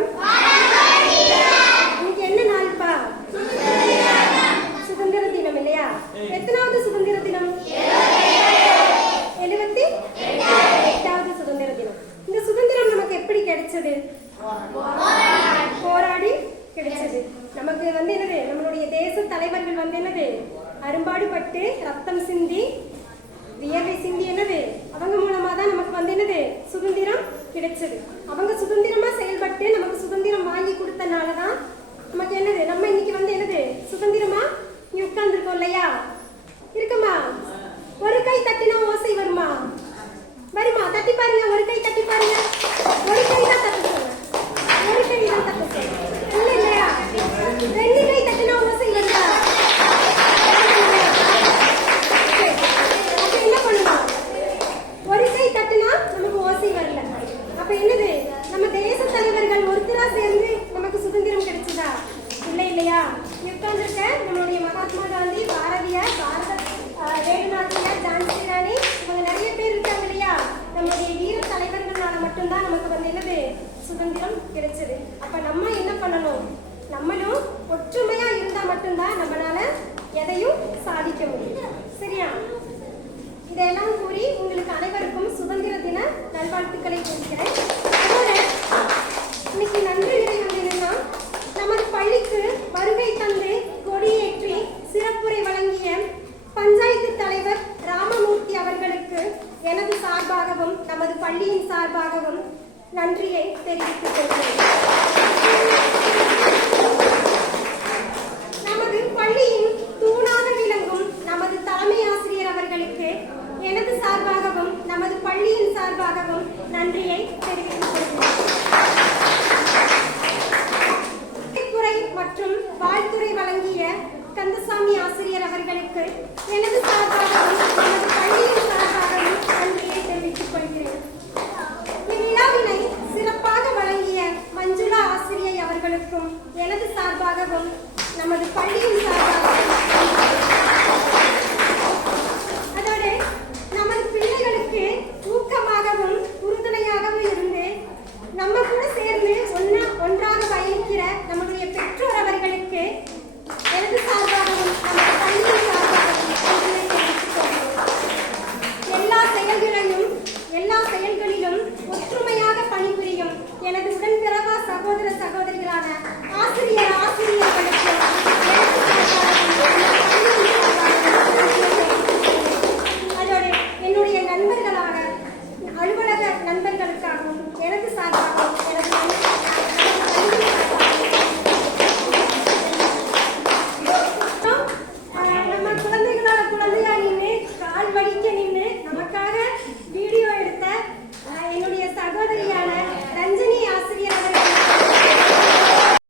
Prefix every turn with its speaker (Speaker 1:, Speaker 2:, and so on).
Speaker 1: வணக்கம்
Speaker 2: இன்னைக்கு என்ன நாள்ப்பா? சுதந்திர தினம் இல்லையா? எத்தனாவது சுதந்திர தினம்? எழுபத்தி எட்டாவது சுதந்திர தினம். இந்த சுதந்திரம் நமக்கு எப்படி கிடைச்சது? போராடி கிடைச்சது. நமக்கு வந்து என்னது? நம்மளுடைய தேச தலைவர்கள் வந்து என்னது? அரும்பாடுபட்டு ரத்தம் சிந்தி வியர்வை சிந்தி என்னது? அவங்க மூலமா தான் நமக்கு வந்து என்னது? சுதந்திரம் கிடைச்சது அவங்க சுதந்திரமா செயல்பட்டு நமக்கு சுதந்திரம் வாங்கி கொடுத்தனால தான் நமக்கு என்னது நம்ம இன்னைக்கு வந்து என்னது சுதந்திரமா இங்க உட்கார்ந்துருக்கோம் இல்லையா இருக்குமா? ஒரு கை தட்டினா ஓசை வருமா? வருமா? தட்டி பாருங்க ஒரு கை தட்டி பாருங்க ஒரு கை தான் தட்ட சொல்லுங்க ஒரு கை தான் தட்ட சொல்லுங்க இல்ல இல்லையா ரெண்டு கை தட்டினா ஓசை வருதா சரி. அப்ப என்ன பண்ணணும் ஒரு கை தட்டுனா நமக்கு ஓசை வரல அப்ப என்னது நம்ம தேச தலைவர்கள் ஒருத்தரா சேர்ந்து நமக்கு சுதந்திரம் கிடைச்சதா இல்லை இல்லையா உட்கார்ந்துருக்க நம்மளுடைய மகாத்மா காந்தி பாரதியார் பாரத ஆஹ், வேலுநாச்சியார் ஜான்சி ராணி இவங்க நிறைய பேர் இருக்காங்க இல்லையா நம்மளுடைய வீர தலைவர்களால மட்டும்தான் நமக்கு வந்து என்னது சுதந்திரம் கிடைச்சது. அப்ப நம்ம என்ன பண்ணணும்? நம்மளும் ஒற்றுமையா இருந்தா மட்டும்தான் நம்மளால எதையும் சாதிக்க முடியும். சரியா? இதையெல்லாம் கூறி உங்களுக்கு அனைவருக்கும் சுதந்திர தின நல்வாழ்த்துக்களை கொடுக்கிறேன் இன்னைக்கு நன்றி உரை வந்து என்னன்னா நமது பள்ளிக்கு வருகை தந்து கொடியேற்றி சிறப்புரை வழங்கிய பஞ்சாயத்து தலைவர் ராமமூர்த்தி அவர்களுக்கு எனது சார்பாகவும் நமது பள்ளியின் சார்பாகவும் நன்றியை தெரிவித்துக் கொள்கிறேன். நமது பள்ளியின் தூணாக விளங்கும் நமது தலைமை ஆசிரியர் அவர்களுக்கு எனது சார்பாகவும் நமது பள்ளியின் சார்பாகவும் நன்றியை தெரிவித்துக் கொள்கிறேன். மற்றும் வாழ்த்துறை வழங்கிய கந்தசாமி ஆசிரியர் அவர்களுக்கு எனது சார்பாகவும் அனைவருக்கும் எனது சார்பாகவும் நமது பள்ளியின் சார்பாகவும் அதோடு நமது பிள்ளைகளுக்கு ஊக்கமாகவும் உறுதுணையாகவும் இருந்து நம்ம கூட சேர்ந்து ஒன்னா ஒன்றாக பயணிக்கிற நம்முடைய பெற்றோர் அவர்களுக்கு எனது சார்பாகவும் நமது பள்ளியின் சார்பாகவும் எல்லா செயல்களையும் எல்லா செயல்களிலும் ஒற்றுமையாக பணிபுரியும் எனது உடன்பிறவா சகோதர சகோதரி